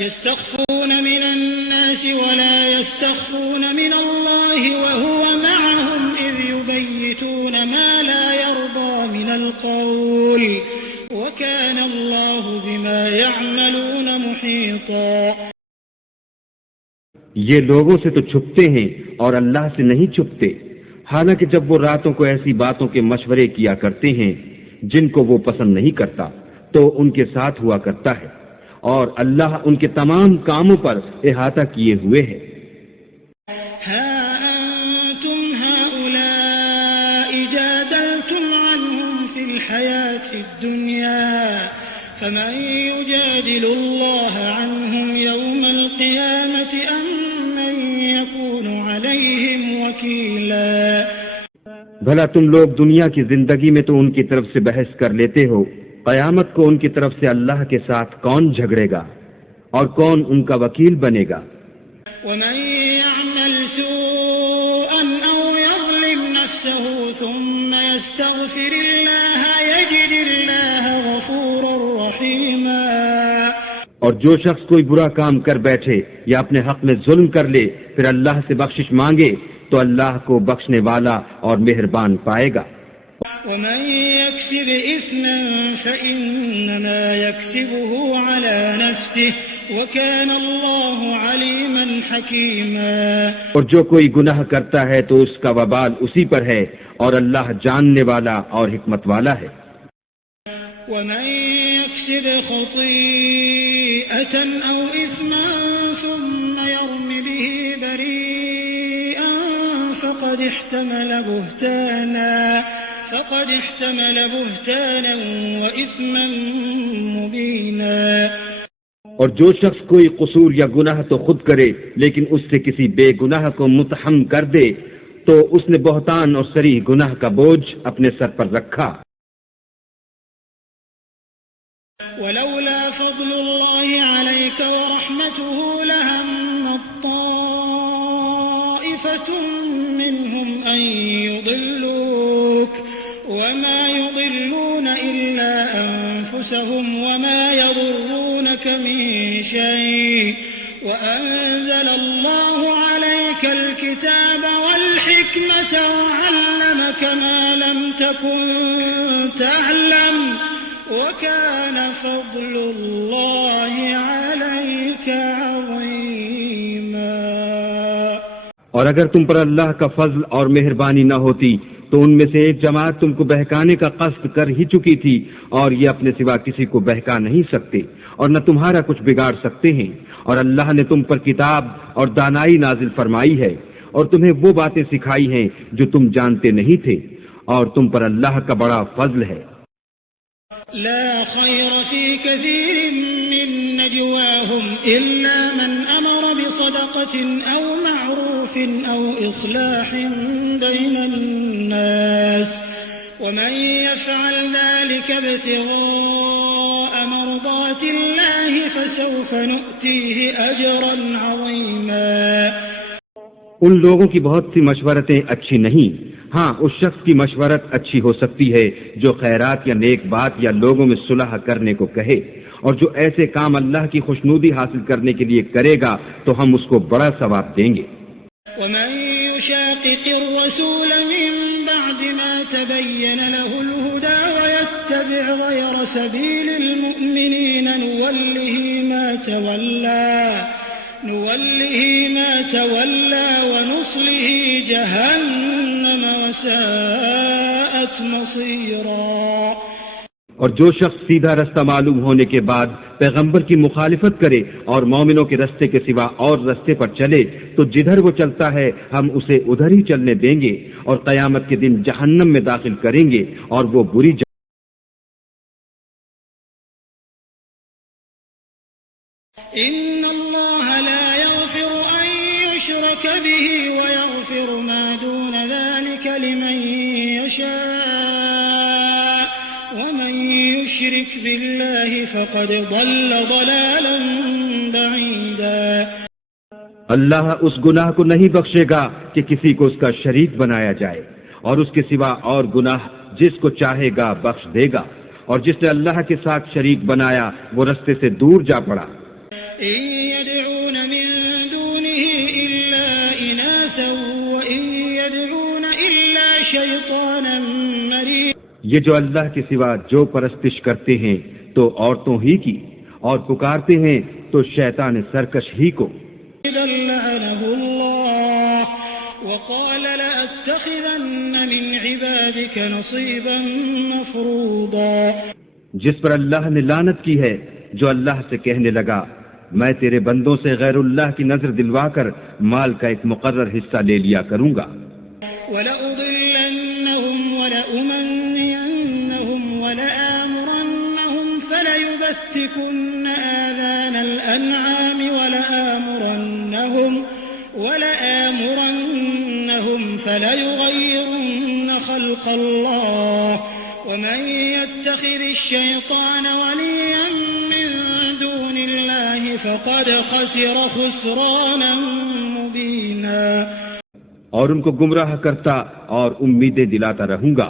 يستخفون من الناس ولا يستخفون من الله وهو معهم إذ يبيتون ما لا يرضى من القول وكان الله بما يعملون محيطا. یہ لوگوں سے تو چھپتے ہیں اور اللہ سے نہیں چھپتے، حالانکہ جب وہ راتوں کو ایسی باتوں کے مشورے کیا کرتے ہیں جن کو وہ پسند نہیں کرتا تو ان کے ساتھ ہوا کرتا ہے، اور اللہ ان کے تمام کاموں پر احاطہ کیے ہوئے ہے. ها أنتم هؤلاء جادلتم عنهم في الحياة الدنيا فمن يجادل الله عنهم يوم القيامة أم من يكون عليهم وكيلا. بھلا تم لوگ دنیا کی زندگی میں تو ان کی طرف سے بحث کر لیتے ہو، قیامت کو ان کی طرف سے اللہ کے ساتھ کون جھگڑے گا اور کون ان کا وکیل بنے گا؟ ومن يعمل سوءا أو يظلم نفسه ثم يستغفر الله يجد الله غفورا رحيما. اور جو شخص کوئی برا کام کر بیٹھے یا اپنے حق میں ظلم کر لے پھر اللہ سے بخشش مانگے تو اللہ کو بخشنے والا اور مہربان پائے گا. ومن يكسب إثما فإنما يكسبه على نفسه وكان الله عليما حكيما. اور جو کوئی گناہ کرتا ہے تو اس کا وبال اسی پر ہے اور اللہ جاننے والا اور حکمت والا ہے. ومن يكسب خطيئة أو إثما ثم يرم به بريئا فقد احتمل بهتانا وإثما مبينا. اور جو شخص کوئی قصور یا گناہ تو خود کرے لیکن اس سے کسی بے گناہ کو متحم کر دے تو اس نے بہتان اور صریح گناہ کا بوجھ اپنے سر پر رکھا. ولولا فضل الله عليك ورحمته لهم طائفة منهم أن يضلوك وما يضلون إلا أنفسهم وما يضرونك من شيء وأنزل الله عليك الكتاب والحكمة وعلمك ما لم تكن تعلم وكان فضل الله عليك عظيما. اور اگر تم پر اللہ کا فضل اور مہربانی نہ ہوتی تو ان میں سے ایک جماعت تم کو بہکانے کا قصد کر ہی چکی تھی، اور یہ اپنے سوا کسی کو بہکا نہیں سکتے اور نہ تمہارا کچھ بگاڑ سکتے ہیں. اور اللہ نے تم پر کتاب اور دانائی نازل فرمائی ہے اور تمہیں وہ باتیں سکھائی ہیں جو تم جانتے نہیں تھے، اور تم پر اللہ کا بڑا فضل ہے. لا خير في كثير من نجواهم إلا من أمر بصدقة أو معروف أو إصلاح بين الناس ومن يفعل ذلك ابتغاء مرضات الله فسوف نؤتيه أجرا عظيما. ان لوگوں کی بہت سی مشورتیں اچھی نہیں، ہاں اس شخص کی مشورت اچھی ہو سکتی ہے جو خیرات یا نیک بات یا لوگوں میں صلح کرنے کو کہے، اور جو ایسے کام اللہ کی خوشنودی حاصل کرنے کے لیے کرے گا تو ہم اس کو بڑا ثواب دیں گے. ومن يشاقق الرسول من بعد ما تبين له الهدى ويتبع غير سبيل المؤمنين نوله ما تولى ونصله جهنم وساءت مصيرا. اور جو شخص سیدھا رستہ معلوم ہونے کے بعد پیغمبر کی مخالفت کرے اور مومنوں کے رستے کے سوا اور رستے پر چلے تو جدھر وہ چلتا ہے ہم اسے ادھر ہی چلنے دیں گے اور قیامت کے دن جہنم میں داخل کریں گے اور وہ بری ان اللہ لا يغفر ان يشرك به ويغفر ما دون ذلك لمن يشاء ومن يشرك بالله فقد ضل ضلالا بعيدا. اللہ اس گناہ کو نہیں بخشے گا کہ کسی کو اس کا شریک بنایا جائے، اور اس کے سوا اور گناہ جس کو چاہے گا بخش دے گا، اور جس نے اللہ کے ساتھ شریک بنایا وہ رستے سے دور جا پڑا. إن يدعون من دونه إلا إناثا وإن يدعون إلا شيطانا مريدا. یہ جو اللہ کے سوا جو پرستش کرتے ہیں تو عورتوں ہی کی، اور پکارتے ہیں تو شیطان سرکش ہی کو. لعنه الله وقال لأتخذن من عبادك نصيبا مفروضا. جس پر اللہ نے لعنت کی ہے، جو اللہ سے کہنے لگا میں تیرے بندوں سے غیر اللہ کی نظر دلوا کر مال کا ایک مقرر حصہ لے لیا کروں گا. وَلَأُضِلَّنَّهُمْ وَلَأُمَنِّيَنَّهُمْ وَلَآمُرَنَّهُمْ فَلَيُبَتِّكُنَّ آذَانَ الْأَنْعَامِ وَلَآمُرَنَّهُمْ فَلَيُغَيِّرُنَّ خَلْقَ اللَّهِ وَمَن يَتَّخِذِ الشَّيْطَانَ وَلِيًّا مِّن دُونِ اللَّهِ فَقَدْ خَسِرَ خُسْرَانًا مُّبِينًا. اور ان کو گمراہ کرتا اور امیدیں دلاتا رہوں گا،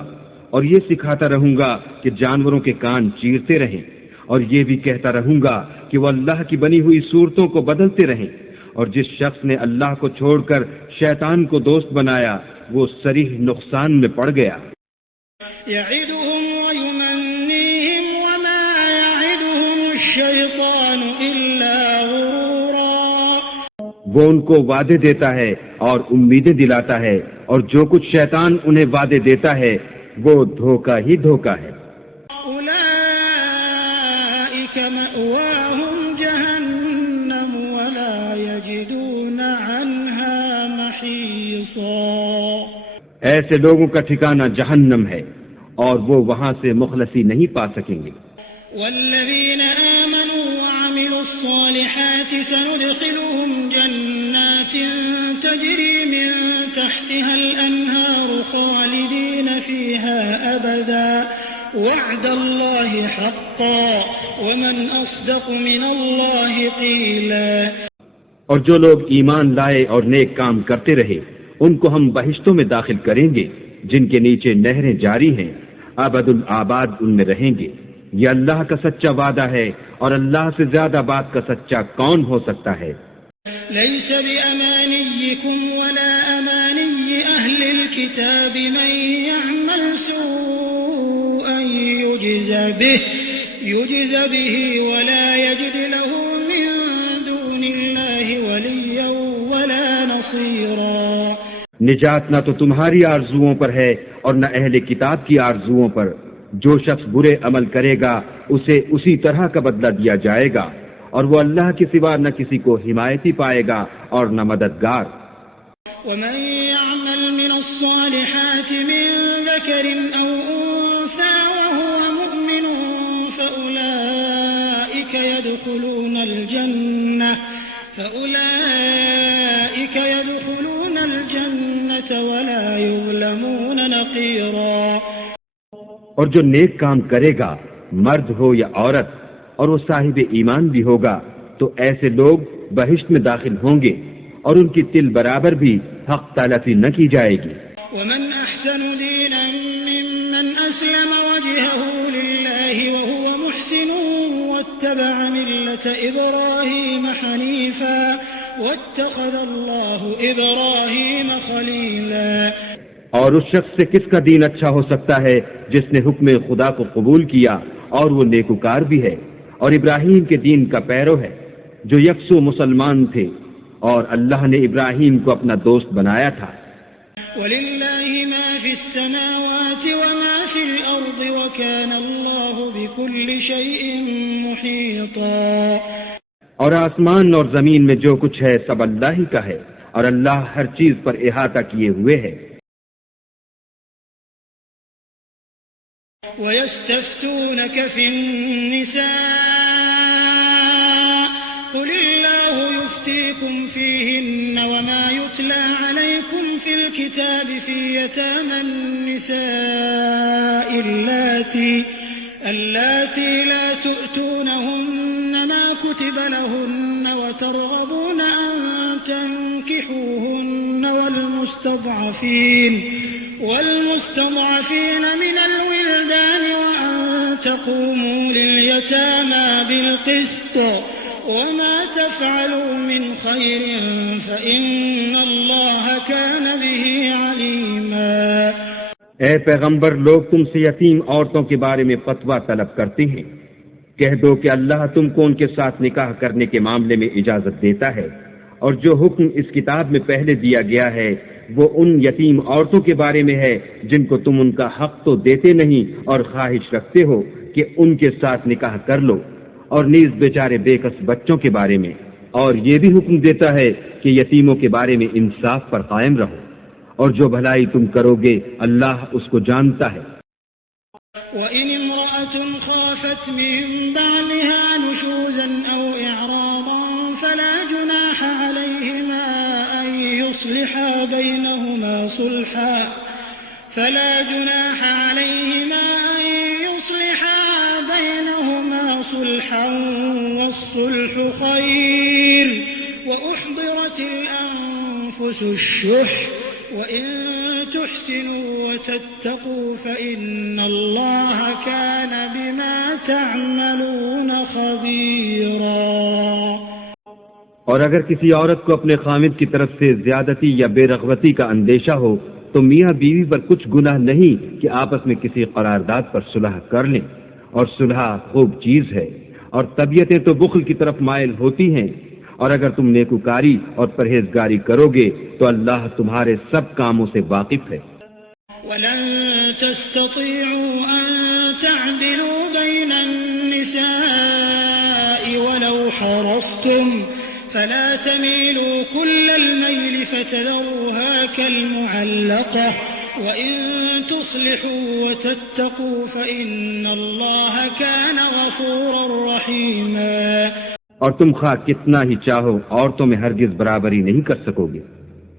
اور یہ سکھاتا رہوں گا کہ جانوروں کے کان چیرتے رہیں، اور یہ بھی کہتا رہوں گا کہ وہ اللہ کی بنی ہوئی صورتوں کو بدلتے رہیں. اور جس شخص نے اللہ کو چھوڑ کر شیطان کو دوست بنایا وہ صریح نقصان میں پڑ گیا. يعدهم ويمنيهم وما يعدهم الشيطان إلا غرورا. وہ ان کو وعدے دیتا ہے اور امیدیں دلاتا ہے، اور جو کچھ شیطان انہیں وعدے دیتا ہے وہ دھوکہ ہی دھوکہ ہے. أولئك مأواهم جهنم ولا يجدون عنها محيصا. ایسے لوگوں کا ٹھکانہ جہنم ہے اور وہ وہاں سے مخلصی نہیں پا سکیں گے. والذين آمنوا وعملوا الصالحات سندخلهم جنات تجري من تحتها الأنهار خالدين فيها أبدا وعد الله حقا ومن أصدق من الله قيلا. اور جو لوگ ایمان لائے اور نیک کام کرتے رہے ان کو ہم بہشتوں میں داخل کریں گے جن کے نیچے نہریں جاری ہیں، ابد الآباد ان میں رہیں گے. یہ اللہ کا سچا وعدہ ہے اور اللہ سے زیادہ بات کا سچا کون ہو سکتا ہے. ليس بأمانيكم ولا أماني أهل الكتاب من يعمل سوءا يجز به ولا يجد له من دون الله وليا ولا نصيرا. نجات نہ تو تمہاری آرزوؤں پر ہے اور نہ اہل کتاب کی آرزوؤں پر. جو شخص برے عمل کرے گا اسے اسی طرح کا بدلہ دیا جائے گا، اور وہ اللہ کے سوا نہ کسی کو حمایتی پائے گا اور نہ مددگار. ومن يعمل من الصالحات من ذكر أو أنثى وهو مؤمن فأولئك يدخلون الجنة ولا يظلمون نقيرا. اور جو نیک کام کرے گا مرد ہو یا عورت اور وہ صاحب ایمان بھی ہوگا تو ایسے لوگ بہشت میں داخل ہوں گے اور ان کی تل برابر بھی حق تلافی نہ کی جائے گی. ومن أحسن دينا ممن أسلم وجهه لله وهو محسن واتبع ملة إبراهيم حنيفا واتخذ الله إبراهيم خليلا. اور اس شخص سے کس کا دین اچھا ہو سکتا ہے جس نے حکم خدا کو قبول کیا اور وہ نیکوکار بھی ہے اور ابراہیم کے دین کا پیرو ہے جو یکسو مسلمان تھے، اور اللہ نے ابراہیم کو اپنا دوست بنایا تھا. وَلِلَّهِ مَا فِي السَّمَاوَاتِ وَمَا فِي الْأَرْضِ وَكَانَ اللَّهُ بِكُلِّ شَيْءٍ مُحِيطًا. اور آسمان اور زمین میں جو کچھ ہے سب اللہ ہی کا ہے اور اللہ ہر چیز پر احاطہ کیے ہوئے ہے. وَيَسْتَفْتُونَكَ فِي النِّسَاءِ قُلِ اللَّهُ يُفْتِيكُمْ فِيهِنَّ وَمَا يُتْلَى عَلَيْكُمْ فِي الْكِتَابِ فِي يَتَامَى النِّسَاءِ اللَّاتِي لَا تُؤْتُونَهُنَّ مَا كُتِبَ لَهُنَّ وَتَرْغَبُونَ أَن تَنكِحُوهُنَّ والمستضعفين من الولدان وأن تقوموا لليتامى بالقسط وما تفعلوا من خير فإن الله كان به عليما۔ اے پیغمبر، لوگ تم سے یتیم عورتوں کے بارے میں فتویٰ طلب کرتے ہیں، کہہ دو کہ اللہ تم کو ان کے ساتھ نکاح کرنے کے معاملے میں اجازت دیتا ہے، اور جو حکم اس کتاب میں پہلے دیا گیا ہے وہ ان یتیم عورتوں کے بارے میں ہے جن کو تم ان کا حق تو دیتے نہیں اور خواہش رکھتے ہو کہ ان کے ساتھ نکاح کر لو، اور نیز بیچارے بے کس بچوں کے بارے میں، اور یہ بھی حکم دیتا ہے کہ یتیموں کے بارے میں انصاف پر قائم رہو، اور جو بھلائی تم کرو گے اللہ اس کو جانتا ہے۔ وَإِنِ امْرَأَةٌ خَافَتْ مِن بَعْلِهَا نُشُوزًا أَوْ إِعْرَاضًا فَلَا جُنَاحَ عَلَيْهِمَا أَن يُصْلِحَا بَيْنَهُمَا صُلْحًا وَالصُّلْحُ خَيْرٌ وَأُحْضِرَتِ الْأَنفُسُ الشُّحَّ وَإِن تُحْسِنُوا وَتَتَّقُوا فَإِنَّ اللَّهَ كَانَ بِمَا تَعْمَلُونَ خَبِيرًا۔ اور اگر کسی عورت کو اپنے خامد کی طرف سے زیادتی یا بے رغبتی کا اندیشہ ہو تو میاں بیوی پر کچھ گناہ نہیں کہ آپس میں کسی قرارداد پر صلح کر لیں، اور صلح خوب چیز ہے، اور طبیعتیں تو بخل کی طرف مائل ہوتی ہیں، اور اگر تم نیکوکاری اور پرہیزگاری کرو گے تو اللہ تمہارے سب کاموں سے واقف ہے۔ وَلَن تَسْتَطِيعُوا أَن تَعْدِلُوا بَيْنَ النِّسَاءِ وَلَوْ حَرَصْتُمْ فَلَا تَمِيلُوا كُلَّ الْمَيْلِ فَتَذَرُوهَا كَالْمُعَلَّقَةِ وَإِن تُصْلِحُوا وَتَتَّقُوا فَإِنَّ اللَّهَ كَانَ غَفُورًا رَّحِيمًا۔ اور تم خواہ کتنا ہی چاہو عورتوں میں ہرگز برابری نہیں کر سکو گے،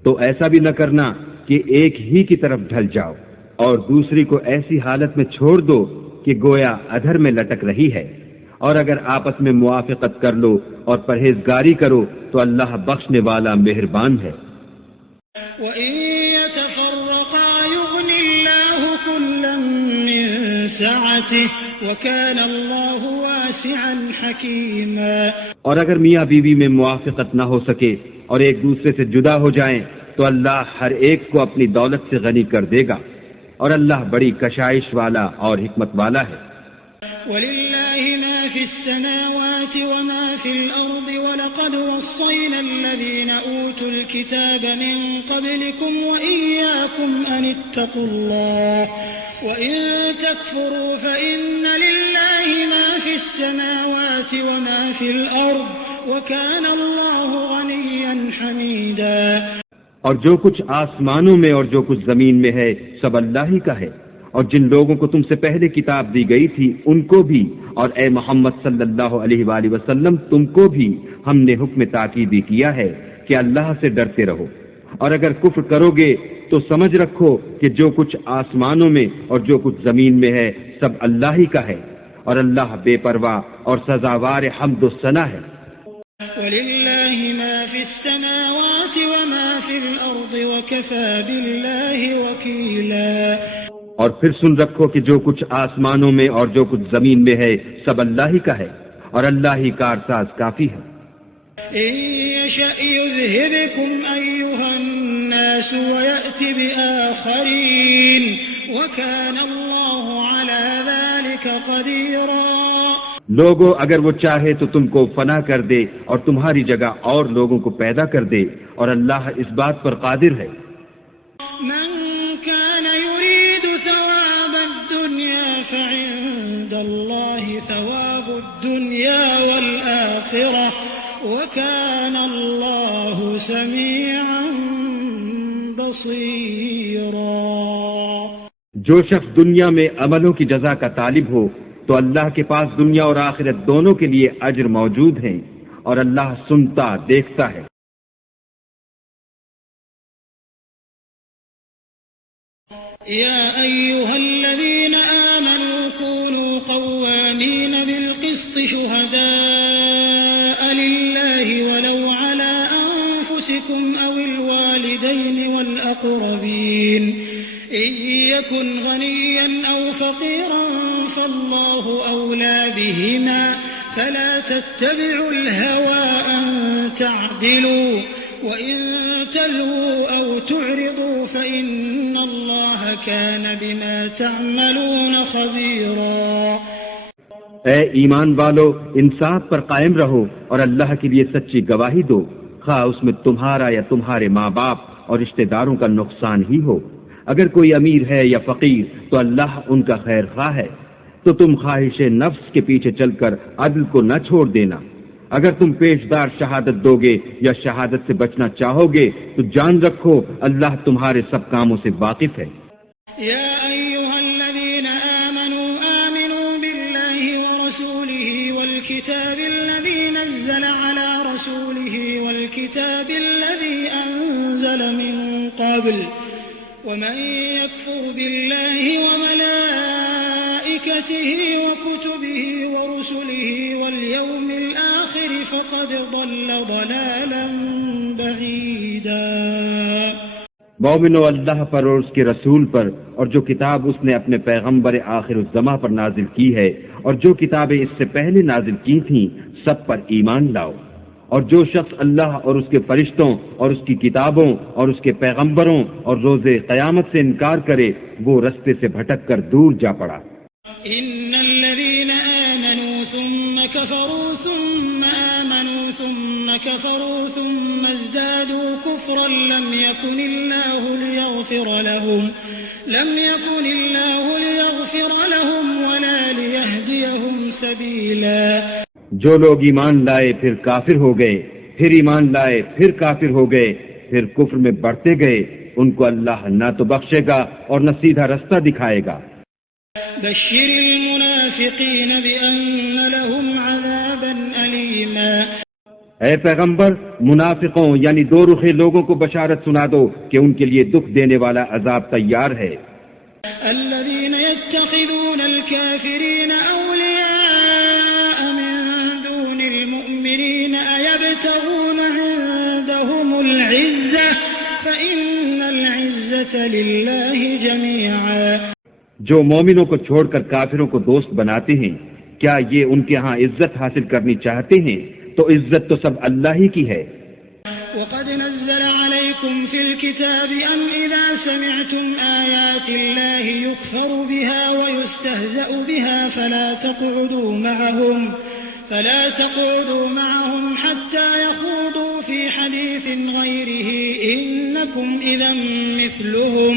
تو ایسا بھی نہ کرنا کہ ایک ہی کی طرف ڈھل جاؤ اور دوسری کو ایسی حالت میں چھوڑ دو کہ گویا ادھر میں لٹک رہی ہے، اور اگر آپس میں موافقت کر لو اور پرہیزگاری کرو تو اللہ بخشنے والا مہربان ہے۔ وَإِن يَتَفَرَّقَا يُغْنِ اللَّهُ كُلًّا مِّن سَعَتِهِ وَكَانَ اللَّهُ وَاسِعًا حَكِيمًا۔ اور اگر میاں بیوی میں موافقت نہ ہو سکے اور ایک دوسرے سے جدا ہو جائیں تو اللہ ہر ایک کو اپنی دولت سے غنی کر دے گا، اور اللہ بڑی کشائش والا اور حکمت والا ہے۔ وَلِلَّهِ مَا فِي السَّمَاوَاتِ وَمَا فِي الْأَرْضِ وَلَقَدْ وَصَّيْنَا الَّذِينَ أُوتُوا الْكِتَابَ مِن قَبْلِكُمْ وَإِيَّاكُمْ أَنِ اتَّقُوا اللَّهَ وَإِن تَكْفُرُوا فَإِنَّ لِلَّهِ مَا فِي السَّمَاوَاتِ وَمَا فِي الْأَرْضِ وَكَانَ اللَّهُ غَنِيًّا حَمِيدًا۔ اور جو کچھ آسمانوں میں اور جو کچھ زمین میں ہے سب اللہ ہی کا ہے، اور جن لوگوں کو تم سے پہلے کتاب دی گئی تھی ان کو بھی، اور اے محمد صلی اللہ علیہ وآلہ وسلم تم کو بھی ہم نے حکم تاکیدی کیا ہے کہ اللہ سے ڈرتے رہو، اور اگر کفر کرو گے تو سمجھ رکھو کہ جو کچھ آسمانوں میں اور جو کچھ زمین میں ہے سب اللہ ہی کا ہے، اور اللہ بے پرواہ اور سزاوار حمد و ثنا ہے۔ وَلِلَّهِ مَا فِي السَّمَاوَاتِ وَمَا فِي الْأَرْضِ وَكَفَى بِاللَّهِ وَكِيلًا۔ اور پھر سن رکھو کہ جو کچھ آسمانوں میں اور جو کچھ زمین میں ہے سب اللہ ہی کا ہے، اور اللہ ہی کارساز کافی ہے۔ إِن يَشَأْ يُذْهِبْكُمْ أَيُّهَا النَّاسُ وَيَأْتِ بِآخَرِينَ وَكَانَ اللَّهُ عَلَى ذَلِكَ قَدِيرًا۔ لوگوں اگر وہ چاہے تو تم کو فنا کر دے اور تمہاری جگہ اور لوگوں کو پیدا کر دے، اور اللہ اس بات پر قادر ہے۔ من كان يريد ثواب الدنيا فعند الله ثواب الدنيا والآخرة وكان الله سميعا بصيرا۔ جو شخص دنیا میں عملوں کی جزا کا طالب ہو تو اللہ کے پاس دنیا اور آخرت دونوں کے لیے اجر موجود ہیں، اور اللہ سنتا دیکھتا ہے۔ يا أيها الذين آمنوا كونوا قوامين بالقسط شهداء لله ولو على أنفسكم أو الوالدين والأقربين إن يكن غنيا أو فقيرا فالله أولى بهما فلا تتبعوا الهوى أن تعدلوا وإن تلووا أو تعرضوا فإن الله كان بما تعملون خبيرا۔ اے ایمان والو، انصاف پر قائم رہو اور اللہ کے لیے سچی گواہی دو، خواہ اس میں تمہارا یا تمہارے ماں باپ اور رشتہ داروں کا نقصان ہی ہو۔ اگر کوئی امیر ہے یا فقیر تو اللہ ان کا خیر خواہ ہے، تو تم خواہش نفس کے پیچھے چل کر عدل کو نہ چھوڑ دینا۔ اگر تم پیشدار شہادت دو گے یا شہادت سے بچنا چاہو گے تو جان رکھو اللہ تمہارے سب کاموں سے واقف ہے۔ یا ایھا الذین آمنوا آمنوا باللہ ورسولہ والکتاب الذی نزل علی رسولہ والکتاب الذی انزل من قبل ومن يكفر بالله وملائكته وكتبه ورسله واليوم الآخر فقد ضل ضلالا بعيدا۔ مومنو، اللہ پر اور اس کے رسول پر اور جو کتاب اس نے اپنے پیغمبر آخر الزماں پر نازل کی ہے اور جو کتابیں اس سے پہلے نازل کی تھیں سب پر ایمان لاؤ، اور جو شخص اللہ اور اس کے فرشتوں اور اس کی کتابوں اور اس کے پیغمبروں اور روز قیامت سے انکار کرے وہ رستے سے بھٹک کر دور جا پڑا۔ ان الذين آمنوا ثم كفروا ثم آمنوا ثم كفروا ثم ازدادوا كفرا لم يكن الله ليغفر لهم ولا ليهديهم سبيلا۔ جو لوگ ایمان لائے پھر کافر ہو گئے، پھر ایمان لائے پھر کافر ہو گئے، پھر کفر میں بڑھتے گئے، ان کو اللہ نہ تو بخشے گا اور نہ سیدھا رستہ دکھائے گا۔ بشر المنافقین بأن لهم عذابا ألیما۔ اے پیغمبر، منافقوں یعنی دو رخے لوگوں کو بشارت سنا دو کہ ان کے لیے دکھ دینے والا عذاب تیار ہے۔ الذین یتخذون الکافرین اولیاء من دون المؤمنین ایبتغون عندهم العزة فإن العزة للہ جميعا۔ جو مومنوں کو چھوڑ کر کافروں کو دوست بناتے ہیں، کیا یہ ان کے ہاں عزت حاصل کرنی چاہتے ہیں؟ تو عزت تو سب اللہ ہی کی ہے۔ وقد نزل عليكم في الكتاب أن إذا سمعتم آيات الله يكفر بها ويستهزأ بها فلا تقعدوا معهم حتى يخوضوا في حديث غيره إنكم إذا مثلهم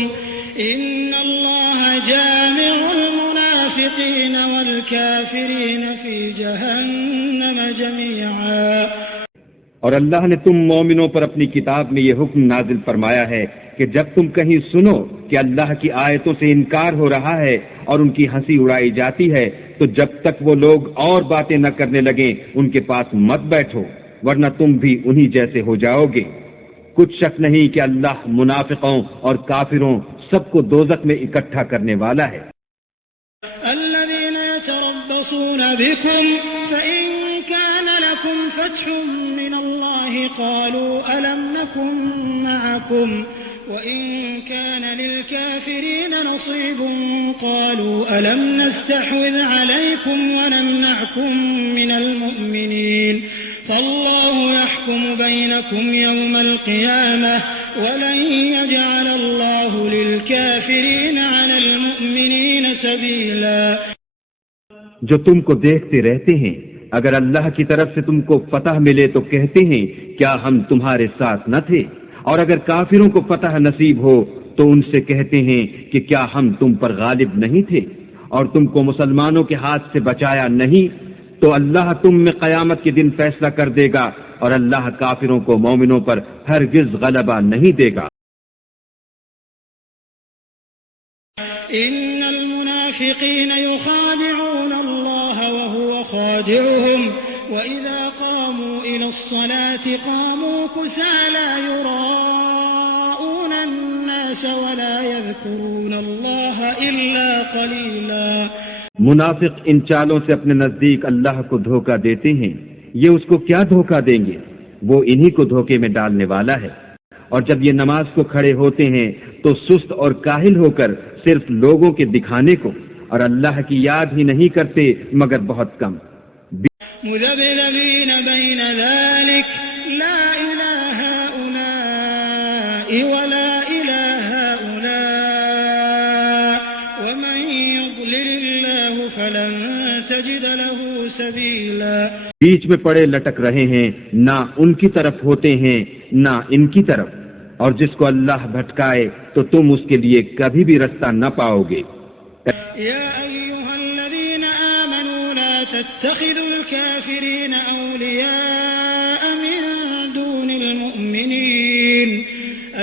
إن الله جامع المنافقين والكافرين في جهنم جميعا۔ اور اللہ نے تم مومنوں پر اپنی کتاب میں یہ حکم نازل فرمایا ہے کہ جب تم کہیں سنو کہ اللہ کی آیتوں سے انکار ہو رہا ہے اور ان کی ہنسی اڑائی جاتی ہے تو جب تک وہ لوگ اور باتیں نہ کرنے لگیں ان کے پاس مت بیٹھو، ورنہ تم بھی انہی جیسے ہو جاؤ گے۔ کچھ شک نہیں کہ اللہ منافقوں اور کافروں سب کو دوزخ میں اکٹھا کرنے والا ہے۔ الذين يتربصون بكم فإن كان لكم فتح من الله قالوا ألم نكن معكم وإن كان للكافرين نصيب قالوا ألم نستحوذ عليكم ونمنعكم من المؤمنين فالله يحكم بينكم يوم القيامة ولن يجعل الله للكافرين على المؤمنين سبيلا۔ جو تم کو دیکھتے رہتے ہیں، اگر اللہ کی طرف سے تم کو فتح ملے تو کہتے ہیں کیا ہم تمہارے ساتھ نہ تھے، اور اگر کافروں کو فتح نصیب ہو تو ان سے کہتے ہیں کہ کیا ہم تم پر غالب نہیں تھے اور تم کو مسلمانوں کے ہاتھ سے بچایا نہیں، تو اللہ تم میں قیامت کے دن فیصلہ کر دے گا اور اللہ کافروں کو مومنوں پر ہرگز غلبہ نہیں دے گا۔ ان المنافقین یخادعون اللہ وهو خادعهم وإذا قاموا إلى الصلاة قاموا كسالى يراءون الناس ولا يذكرون الله إلا قليلا۔ منافق ان چالوں سے اپنے نزدیک اللہ کو دھوکہ دیتے ہیں، یہ اس کو کیا دھوکہ دیں گے، وہ انہی کو دھوکے میں ڈالنے والا ہے۔ اور جب یہ نماز کو کھڑے ہوتے ہیں تو سست اور کاہل ہو کر صرف لوگوں کے دکھانے کو اور اللہ کی یاد ہی نہیں کرتے مگر بہت کم۔ مذبذبين بين ذلك لا إلى هؤلاء ولا إلى هؤلاء ومن يضلل الله فلن تجد له سبيلا. بیچ میں پڑے لٹک رہے ہیں، نہ ان کی طرف ہوتے ہیں نہ ان کی طرف، اور جس کو اللہ بھٹکائے تو تم اس کے لیے کبھی بھی رستہ نہ پاؤ گے. يا أيها الذين آمنوا لا تتخذوا الكافرين أولياء من دون المؤمنين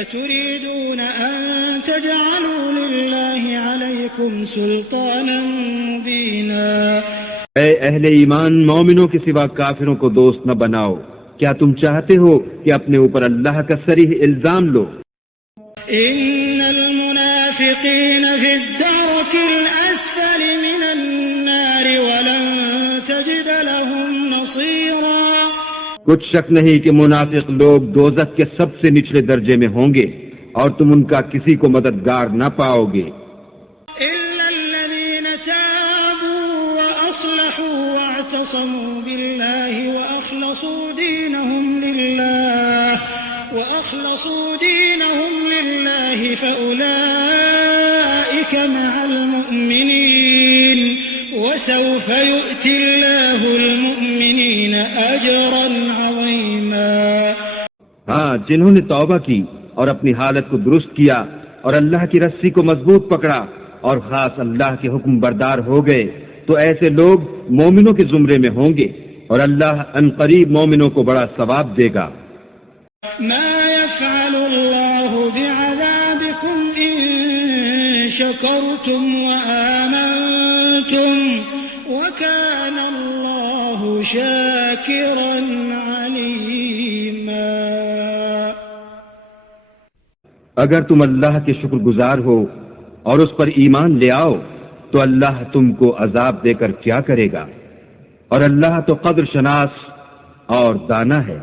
أتريدون أن تجعلوا لله عليكم سلطانا مبينا. اے اہل ایمان، مومنوں کے سوا کافروں کو دوست نہ بناؤ. کیا تم چاہتے ہو کہ اپنے اوپر اللہ کا صریح الزام لو؟ ان المنافقین فی الدرک الاسفل من النار ولن تجد لهم نصیرا. کچھ شک نہیں کہ منافق لوگ دوزخ کے سب سے نچلے درجے میں ہوں گے اور تم ان کا کسی کو مددگار نہ پاؤ گے. الا الذین تابوا واصلحوا واعتصموا بالله واخلصوا دينهم لله فأولئك مع المؤمنين وسوف يؤتي الله المؤمنين أجرا عظيما. ہاں، جنہوں نے توبہ کی اور اپنی حالت کو درست کیا اور اللہ کی رسی کو مضبوط پکڑا اور خاص اللہ کے حکم بردار ہو گئے تو ایسے لوگ مومنوں کے زمرے میں ہوں گے اور اللہ ان قریب مومنوں کو بڑا ثواب دے گا. ما يفعل الله بعذابكم إن شكرتم وآمنتم وكان الله شاكرا عليما. اگر تم اللہ کے شکر گزار ہو اور اس پر ایمان لے آؤ تو اللہ تم کو عذاب دے کر کیا کرے گا، اور اللہ تو قدر شناس اور دانا ہے.